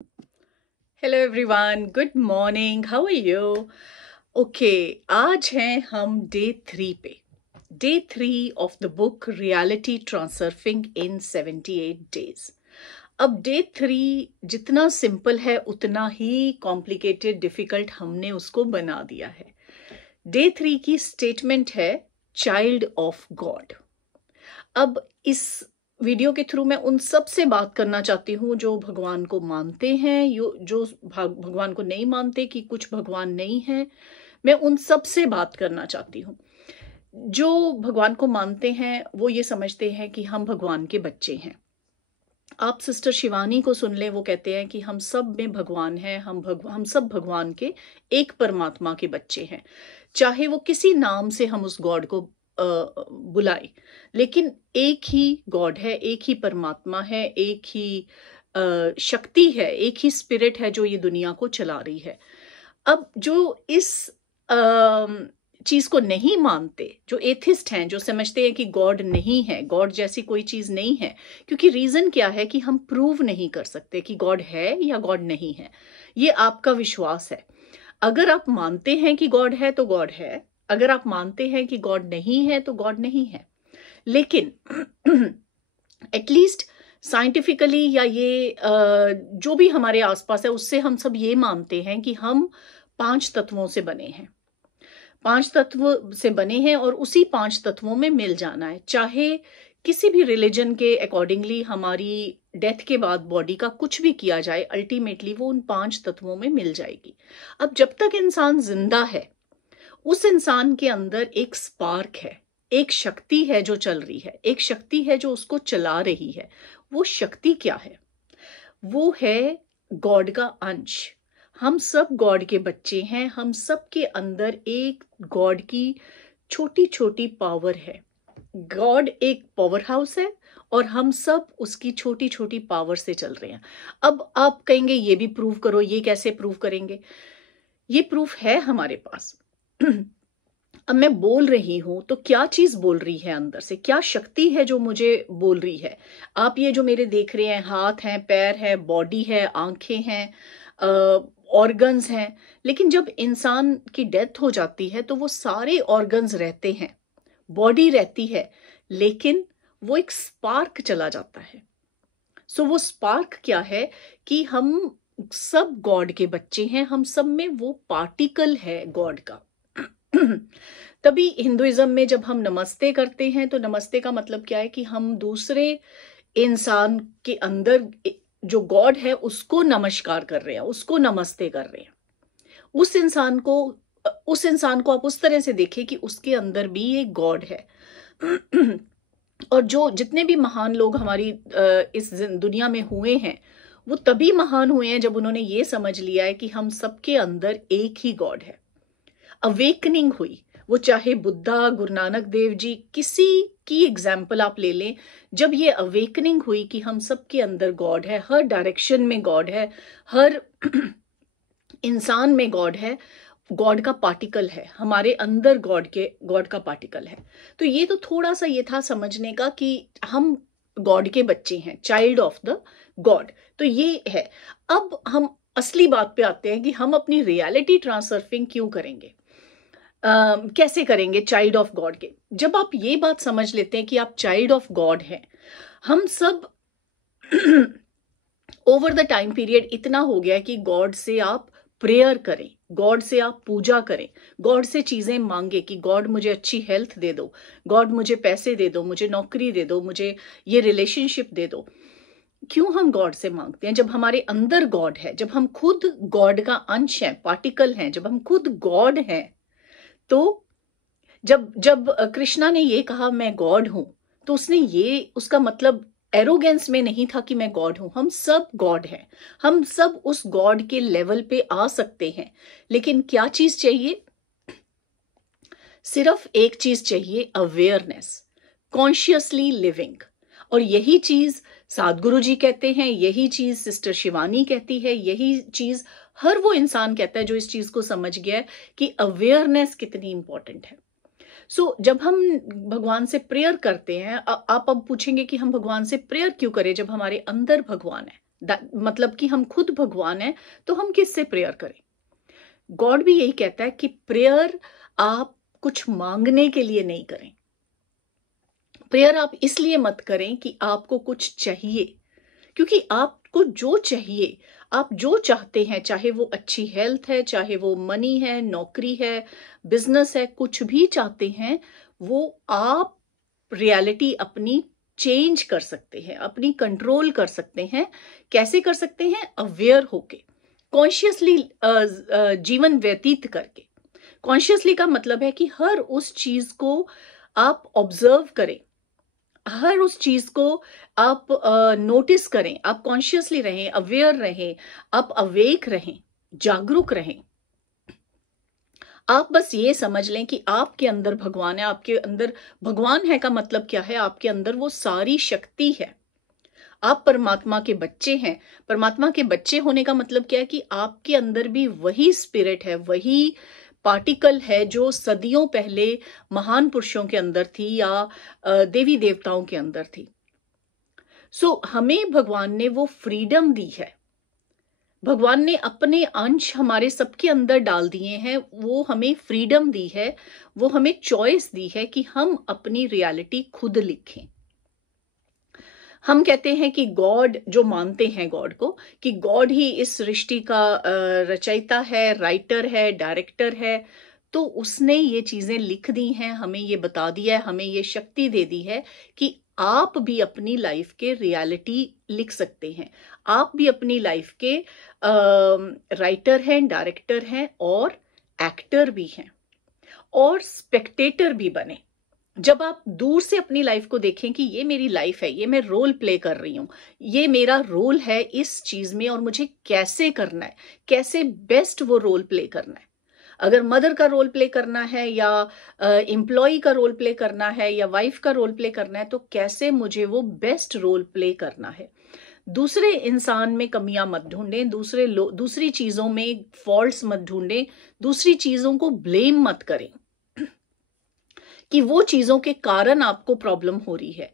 Hello everyone, good morning, how are you? Okay, आज हैं हम डे 3 पे। Day 3 of the book reality transurfing in 78 days. अब day 3 जितना सिंपल है उतना ही कॉम्प्लिकेटेड डिफिकल्ट हमने उसको बना दिया है। डे 3 की स्टेटमेंट है चाइल्ड ऑफ गॉड। अब इस वीडियो के थ्रू मैं उन सब से बात करना चाहती हूँ जो भगवान को मानते हैं, जो भगवान को नहीं मानते कि कुछ भगवान नहीं है। मैं उन सब से बात करना चाहती हूँ। जो भगवान को मानते हैं वो ये समझते हैं कि हम भगवान के बच्चे हैं। आप सिस्टर शिवानी को सुन लें, वो कहते हैं कि हम सब में भगवान हैं, हम सब भगवान के एक परमात्मा के बच्चे हैं। चाहे वो किसी नाम से हम उस गॉड को बुलाए, लेकिन एक ही गॉड है, एक ही परमात्मा है, एक ही शक्ति है, एक ही स्पिरिट है जो ये दुनिया को चला रही है। अब जो इस चीज को नहीं मानते, जो एथिस्ट हैं, जो समझते हैं कि गॉड नहीं है, गॉड जैसी कोई चीज नहीं है, क्योंकि रीजन क्या है कि हम प्रूव नहीं कर सकते कि गॉड है या गॉड नहीं है। ये आपका विश्वास है। अगर आप मानते हैं कि गॉड है तो गॉड है, अगर आप मानते हैं कि गॉड नहीं है तो गॉड नहीं है। लेकिन एटलीस्ट साइंटिफिकली या ये जो भी हमारे आसपास है उससे हम सब ये मानते हैं कि हम 5 तत्वों से बने हैं। 5 तत्व से बने हैं और उसी 5 तत्वों में मिल जाना है। चाहे किसी भी रिलीजन के अकॉर्डिंगली हमारी डेथ के बाद बॉडी का कुछ भी किया जाए, अल्टीमेटली वो उन 5 तत्वों में मिल जाएगी। अब जब तक इंसान जिंदा है, उस इंसान के अंदर एक स्पार्क है, एक शक्ति है जो चल रही है, एक शक्ति है जो उसको चला रही है। वो शक्ति क्या है? वो है गॉड का अंश। हम सब गॉड के बच्चे हैं। हम सब के अंदर एक गॉड की छोटी छोटी पावर है। गॉड एक पावर हाउस है और हम सब उसकी छोटी छोटी पावर से चल रहे हैं। अब आप कहेंगे ये भी प्रूव करो, ये कैसे प्रूव करेंगे? ये प्रूफ है हमारे पास। अब मैं बोल रही हूं तो क्या चीज बोल रही है अंदर से, क्या शक्ति है जो मुझे बोल रही है? आप ये जो मेरे देख रहे हैं, हाथ हैं, पैर है, बॉडी है, आंखें हैं, ऑर्गन्स हैं, लेकिन जब इंसान की डेथ हो जाती है तो वो सारे ऑर्गन्स रहते हैं, बॉडी रहती है, लेकिन वो एक स्पार्क चला जाता है। सो वो स्पार्क क्या है कि हम सब गॉड के बच्चे हैं, हम सब में वो पार्टिकल है गॉड का। तभी हिंदुइज्म में जब हम नमस्ते करते हैं तो नमस्ते का मतलब क्या है कि हम दूसरे इंसान के अंदर जो गॉड है उसको नमस्कार कर रहे हैं, उसको नमस्ते कर रहे हैं। उस इंसान को आप उस तरह से देखें कि उसके अंदर भी एक गॉड है। और जो जितने भी महान लोग हमारी इस दुनिया में हुए हैं, वो तभी महान हुए हैं जब उन्होंने ये समझ लिया है कि हम सबके अंदर एक ही गॉड है। अवेकनिंग हुई, वो चाहे बुद्धा, गुरु नानक देव जी, किसी की एग्जाम्पल आप ले लें, जब ये अवेकनिंग हुई कि हम सबके अंदर गॉड है, हर डायरेक्शन में गॉड है, हर इंसान में गॉड है, गॉड का पार्टिकल है हमारे अंदर, गॉड का पार्टिकल है। तो ये तो थोड़ा सा ये था समझने का कि हम गॉड के बच्चे हैं, चाइल्ड ऑफ द गॉड। तो ये है। अब हम असली बात पे आते हैं कि हम अपनी रियलिटी ट्रांसर्फिंग क्यों करेंगे, कैसे करेंगे चाइल्ड ऑफ गॉड के। जब आप ये बात समझ लेते हैं कि आप चाइल्ड ऑफ गॉड हैं, हम सब ओवर द टाइम पीरियड इतना हो गया कि गॉड से आप प्रेयर करें, गॉड से आप पूजा करें, गॉड से चीजें मांगे कि गॉड मुझे अच्छी हेल्थ दे दो, गॉड मुझे पैसे दे दो, मुझे नौकरी दे दो, मुझे ये रिलेशनशिप दे दो। क्यों हम गॉड से मांगते हैं? जब हमारे अंदर गॉड है, जब हम खुद गॉड का अंश है, पार्टिकल हैं, जब हम खुद गॉड हैं, तो जब जब कृष्णा ने ये कहा मैं गॉड हूं, तो उसने ये, उसका मतलब एरोगेंस में नहीं था कि मैं गॉड हूं। हम सब गॉड हैं, हम सब उस गॉड के लेवल पे आ सकते हैं। लेकिन क्या चीज चाहिए? सिर्फ एक चीज चाहिए, अवेयरनेस, कॉन्शियसली लिविंग। और यही चीज सदगुरु जी कहते हैं, यही चीज सिस्टर शिवानी कहती है, यही चीज हर वो इंसान कहता है जो इस चीज को समझ गया है कि अवेयरनेस कितनी इंपॉर्टेंट है। जब हम भगवान से प्रेयर करते हैं, आप अब पूछेंगे कि हम भगवान से प्रेयर क्यों करें जब हमारे अंदर भगवान है। मतलब कि हम खुद भगवान हैं, तो हम किससे प्रेयर करें? गॉड भी यही कहता है कि प्रेयर आप कुछ मांगने के लिए नहीं करें। प्रेयर आप इसलिए मत करें कि आपको कुछ चाहिए, क्योंकि आपको जो चाहिए, आप जो चाहते हैं, चाहे वो अच्छी हेल्थ है, चाहे वो मनी है, नौकरी है, बिजनेस है, कुछ भी चाहते हैं, वो आप रियलिटी अपनी चेंज कर सकते हैं, अपनी कंट्रोल कर सकते हैं। कैसे कर सकते हैं? अवेयर होके, कॉन्शियसली जीवन व्यतीत करके। कॉन्शियसली का मतलब है कि हर उस चीज को आप ऑब्जर्व करें, हर उस चीज को आप नोटिस करें, आप कॉन्शियसली रहें, अवेयर रहें, आप अवेक रहें, जागरूक रहें। आप बस ये समझ लें कि आपके अंदर भगवान है। आपके अंदर भगवान है का मतलब क्या है? आपके अंदर वो सारी शक्ति है। आप परमात्मा के बच्चे हैं। परमात्मा के बच्चे होने का मतलब क्या है? कि आपके अंदर भी वही स्पिरिट है, वही पार्टिकल है जो सदियों पहले महान पुरुषों के अंदर थी या देवी देवताओं के अंदर थी। सो हमें भगवान ने वो फ्रीडम दी है। भगवान ने अपने अंश हमारे सबके अंदर डाल दिए हैं, वो हमें फ्रीडम दी है, वो हमें चॉइस दी है कि हम अपनी रियलिटी खुद लिखें। हम कहते हैं कि गॉड, जो मानते हैं गॉड को, कि गॉड ही इस सृष्टि का रचयिता है, राइटर है, डायरेक्टर है, तो उसने ये चीजें लिख दी हैं, हमें ये बता दिया है, हमें ये शक्ति दे दी है कि आप भी अपनी लाइफ के रियलिटी लिख सकते हैं। आप भी अपनी लाइफ के राइटर हैं, डायरेक्टर हैं और एक्टर भी हैं और स्पेक्टेटर भी बने। जब आप दूर से अपनी लाइफ को देखें कि ये मेरी लाइफ है, ये मैं रोल प्ले कर रही हूं, ये मेरा रोल है इस चीज में और मुझे कैसे करना है, कैसे बेस्ट वो रोल प्ले करना है। अगर मदर का रोल प्ले करना है या एम्प्लॉय का रोल प्ले करना है या वाइफ का रोल प्ले करना है, तो कैसे मुझे वो बेस्ट रोल प्ले करना है। दूसरे इंसान में कमियां मत ढूंढें, दूसरी चीजों में फॉल्ट्स मत ढूंढें, दूसरी चीजों को ब्लेम मत करें कि वो चीजों के कारण आपको प्रॉब्लम हो रही है।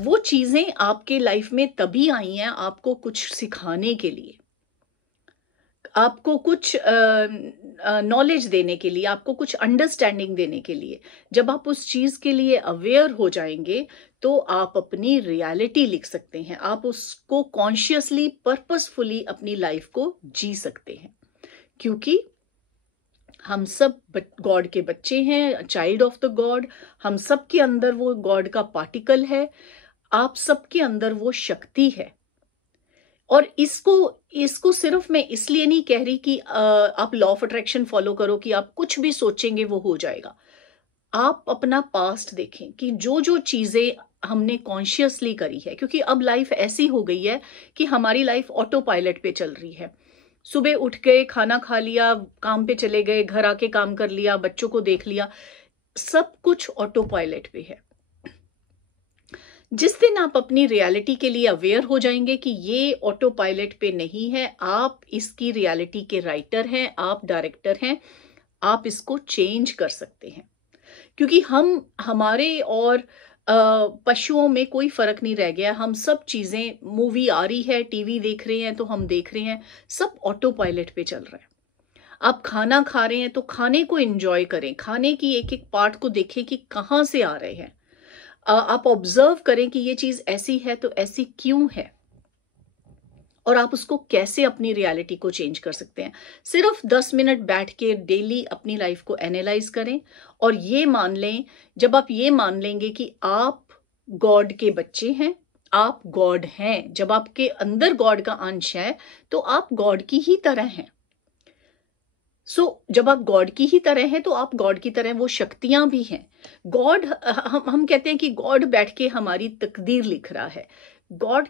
वो चीजें आपके लाइफ में तभी आई हैं आपको कुछ सिखाने के लिए, आपको कुछ नॉलेज देने के लिए, आपको कुछ अंडरस्टैंडिंग देने के लिए। जब आप उस चीज के लिए अवेयर हो जाएंगे तो आप अपनी रियलिटी लिख सकते हैं, आप उसको कॉन्शियसली, पर्पसफुली अपनी लाइफ को जी सकते हैं। क्योंकि हम सब गॉड के बच्चे हैं, चाइल्ड ऑफ द गॉड। हम सब के अंदर वो गॉड का पार्टिकल है, आप सबके अंदर वो शक्ति है। और इसको सिर्फ मैं इसलिए नहीं कह रही कि आप लॉ ऑफ अट्रैक्शन फॉलो करो कि आप कुछ भी सोचेंगे वो हो जाएगा। आप अपना पास्ट देखें कि जो जो चीजें हमने कॉन्शियसली करी है, क्योंकि अब लाइफ ऐसी हो गई है कि हमारी लाइफ ऑटो पायलट पे चल रही है। सुबह उठ गए, खाना खा लिया, काम पे चले गए, घर आके काम कर लिया, बच्चों को देख लिया, सब कुछ ऑटो पायलट पे है। जिस दिन आप अपनी रियलिटी के लिए अवेयर हो जाएंगे कि ये ऑटो पायलट पे नहीं है, आप इसकी रियलिटी के राइटर हैं, आप डायरेक्टर हैं, आप इसको चेंज कर सकते हैं। क्योंकि हमारे और पशुओं में कोई फर्क नहीं रह गया। हम सब चीजें, मूवी आ रही है, टीवी देख रहे हैं तो हम देख रहे हैं, सब ऑटो पायलट पे चल रहा है। आप खाना खा रहे हैं तो खाने को एंजॉय करें, खाने की एक एक पार्ट को देखें कि कहां से आ रहे हैं। आप ऑब्जर्व करें कि ये चीज ऐसी है तो ऐसी क्यों है, और आप उसको कैसे अपनी रियलिटी को चेंज कर सकते हैं। सिर्फ 10 मिनट बैठ के डेली अपनी लाइफ को एनालाइज करें और ये मान लें, जब आप ये मान लेंगे कि आप गॉड के बच्चे हैं, आप गॉड हैं, जब आपके अंदर गॉड का अंश है तो आप गॉड की ही तरह हैं। जब आप गॉड की ही तरह हैं तो आप गॉड की तरह वो शक्तियां भी हैं। गॉड, हम कहते हैं कि गॉड बैठ के हमारी तकदीर लिख रहा है। गॉड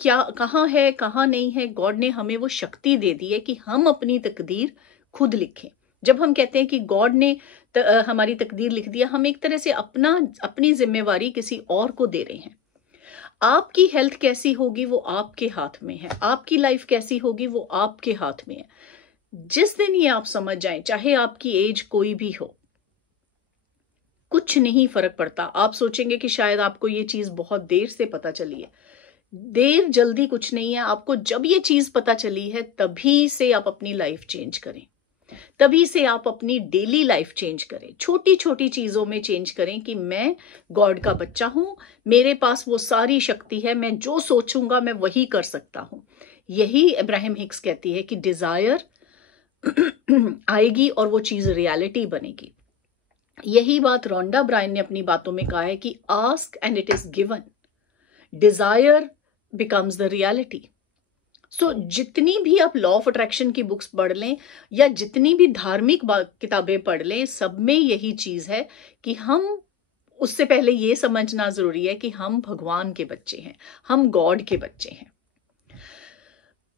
क्या, कहाँ है, कहाँ नहीं है, गॉड ने हमें वो शक्ति दे दी है कि हम अपनी तकदीर खुद लिखें। जब हम कहते हैं कि गॉड ने हमारी तकदीर लिख दिया, हम एक तरह से अपनी जिम्मेवारी किसी और को दे रहे हैं। आपकी हेल्थ कैसी होगी वो आपके हाथ में है, आपकी लाइफ कैसी होगी वो आपके हाथ में है। जिस दिन ये आप समझ जाएं, चाहे आपकी एज कोई भी हो, कुछ नहीं फर्क पड़ता। आप सोचेंगे कि शायद आपको ये चीज बहुत देर से पता चली है, देर जल्दी कुछ नहीं है। आपको जब ये चीज पता चली है तभी से आप अपनी लाइफ चेंज करें, तभी से आप अपनी डेली लाइफ चेंज करें, छोटी छोटी चीजों में चेंज करें कि मैं गॉड का बच्चा हूं, मेरे पास वो सारी शक्ति है, मैं जो सोचूंगा मैं वही कर सकता हूं। यही अब्राहम हिक्स कहती है कि डिजायर आएगी और वो चीज रियलिटी बनेगी। यही बात रोंडा ब्रायन ने अपनी बातों में कहा है कि ask and it is given, desire becomes the reality. So जितनी भी आप लॉ ऑफ अट्रैक्शन की बुक्स पढ़ लें या जितनी भी धार्मिक किताबें पढ़ लें, सब में यही चीज है कि हम, उससे पहले ये समझना जरूरी है कि हम भगवान के बच्चे हैं, हम गॉड के बच्चे हैं।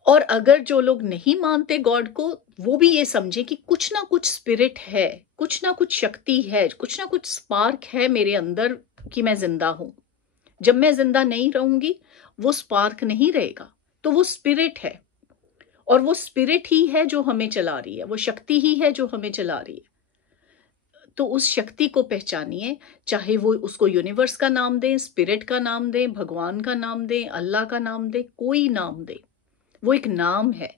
और अगर जो लोग नहीं मानते गॉड को, वो भी ये समझे कि कुछ ना कुछ स्पिरिट है, कुछ ना कुछ शक्ति है, कुछ ना कुछ स्पार्क है मेरे अंदर कि मैं जिंदा हूं। जब मैं जिंदा नहीं रहूंगी वो स्पार्क नहीं रहेगा, तो वो स्पिरिट है, और वो स्पिरिट ही है जो हमें चला रही है, वो शक्ति ही है जो हमें चला रही है। तो उस शक्ति को पहचानिए, चाहे वो उसको यूनिवर्स का नाम दें, स्पिरिट का नाम दें, भगवान का नाम दें, अल्लाह का नाम दें, कोई नाम दें, वो एक नाम है।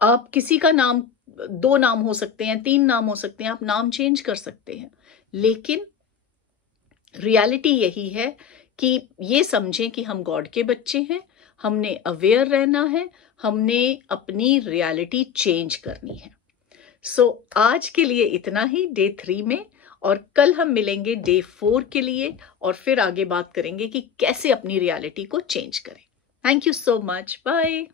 आप किसी का नाम, 2 नाम हो सकते हैं, 3 नाम हो सकते हैं, आप नाम चेंज कर सकते हैं, लेकिन रियलिटी यही है कि ये समझें कि हम गॉड के बच्चे हैं, हमने अवेयर रहना है, हमने अपनी रियलिटी चेंज करनी है। सो आज के लिए इतना ही डे 3 में, और कल हम मिलेंगे डे 4 के लिए, और फिर आगे बात करेंगे कि कैसे अपनी रियलिटी को चेंज करें। Thank you so much, bye.